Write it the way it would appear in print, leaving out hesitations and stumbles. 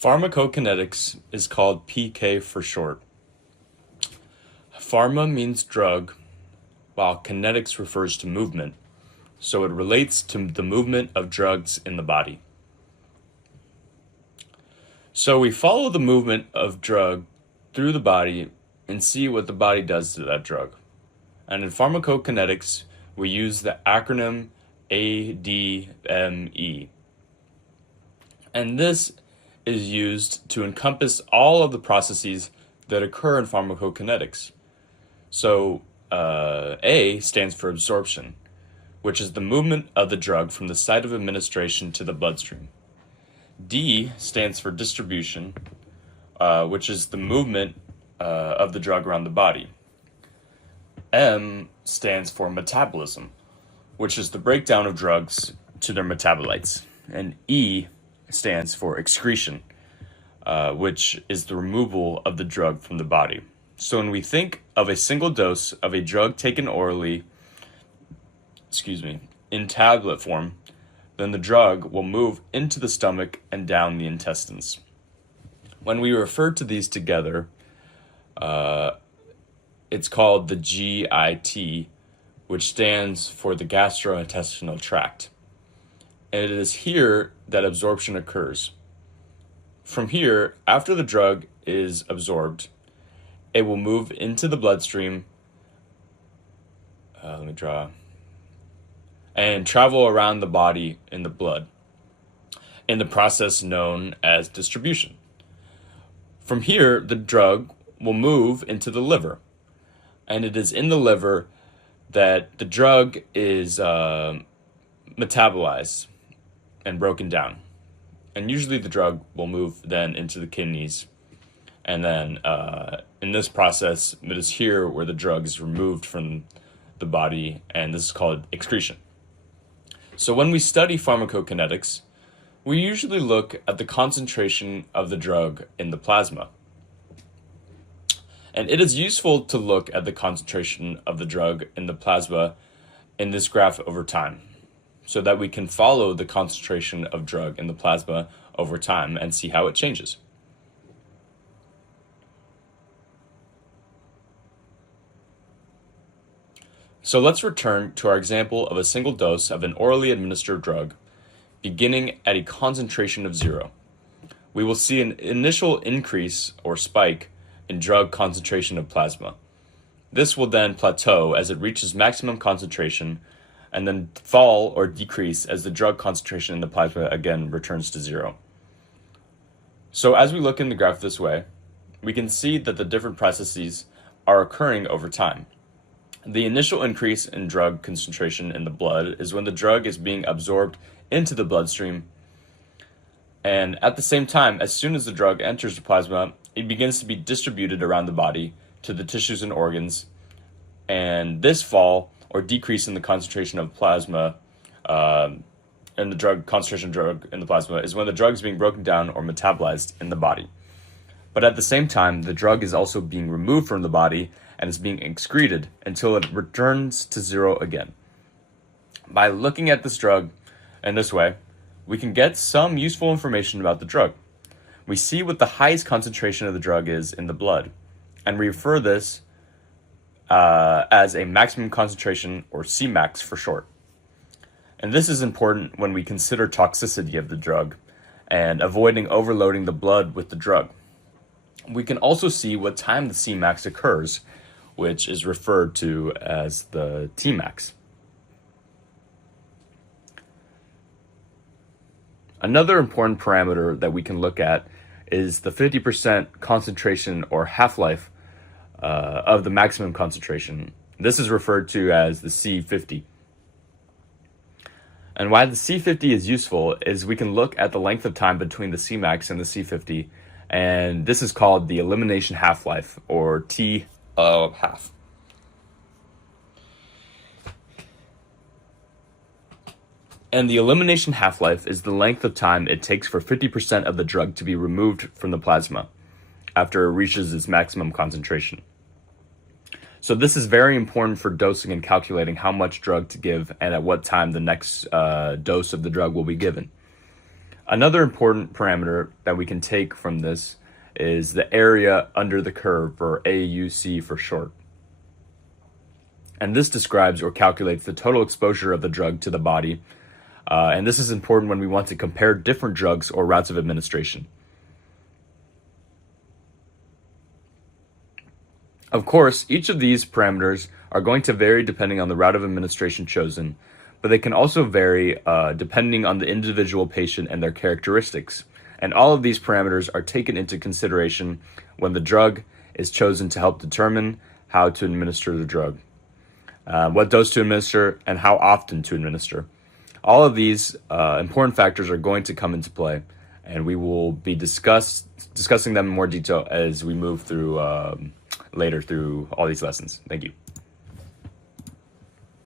Pharmacokinetics is called PK for short. Pharma means drug, while kinetics refers to movement, so it relates to the movement of drugs in the body. So we follow the movement of drug through the body and see what the body does to that drug. And in pharmacokinetics, we use the acronym ADME. And this is used to encompass all of the processes that occur in pharmacokinetics. So A stands for absorption, which is the movement of the drug from the site of administration to the bloodstream. D stands for distribution, which is the movement of the drug around the body. M stands for metabolism, which is the breakdown of drugs to their metabolites. And E stands for excretion, which is the removal of the drug from the body. So when we think of a single dose of a drug taken orally, in tablet form, then the drug will move into the stomach and down the intestines. When we refer to these together, it's called the GIT, which stands for the gastrointestinal tract. And it is here that absorption occurs. From here, after the drug is absorbed, it will move into the bloodstream. And travel around the body in the blood in the process known as distribution. From here, the drug will move into the liver, and it is in the liver that the drug is metabolized and broken down. And usually the drug will move then into the kidneys. And then in this process, it is here where the drug is removed from the body, and this is called excretion. So when we study pharmacokinetics, we usually look at the concentration of the drug in the plasma. And it is useful to look at the concentration of the drug in the plasma in this graph over time, so that we can follow the concentration of drug in the plasma over time and see how it changes. So let's return to our example of a single dose of an orally administered drug beginning at a concentration of 0. We will see an initial increase or spike in drug concentration of plasma. This will then plateau as it reaches maximum concentration and then fall or decrease as the drug concentration in the plasma again returns to 0. So as we look in the graph this way, we can see that the different processes are occurring over time. The initial increase in drug concentration in the blood is when the drug is being absorbed into the bloodstream. And at the same time, as soon as the drug enters the plasma, it begins to be distributed around the body to the tissues and organs. And this fall or decrease in the concentration of plasma and the drug concentration of drug in the plasma is when the drug is being broken down or metabolized in the body. But at the same time, the drug is also being removed from the body and is being excreted until it returns to 0 again. By looking at this drug in this way, we can get some useful information about the drug. We see what the highest concentration of the drug is in the blood, and we refer this as a maximum concentration, or Cmax for short. And this is important when we consider toxicity of the drug and avoiding overloading the blood with the drug. We can also see what time the Cmax occurs, which is referred to as the Tmax. Another important parameter that we can look at is the 50% concentration or half-life of the maximum concentration. This is referred to as the C50. And why the C50 is useful is we can look at the length of time between the Cmax and the C50, and this is called the elimination half-life, or T of half. And the elimination half-life is the length of time it takes for 50% of the drug to be removed from the plasma after it reaches its maximum concentration. So this is very important for dosing and calculating how much drug to give and at what time the next dose of the drug will be given. Another important parameter that we can take from this is the area under the curve, or AUC for short. And this describes or calculates the total exposure of the drug to the body. And this is important when we want to compare different drugs or routes of administration. Of course, each of these parameters are going to vary depending on the route of administration chosen, but they can also vary depending on the individual patient and their characteristics. And all of these parameters are taken into consideration when the drug is chosen to help determine how to administer the drug, what dose to administer, and how often to administer. All of these important factors are going to come into play, and we will be discussing them in more detail as we move through later through all these lessons. Thank you.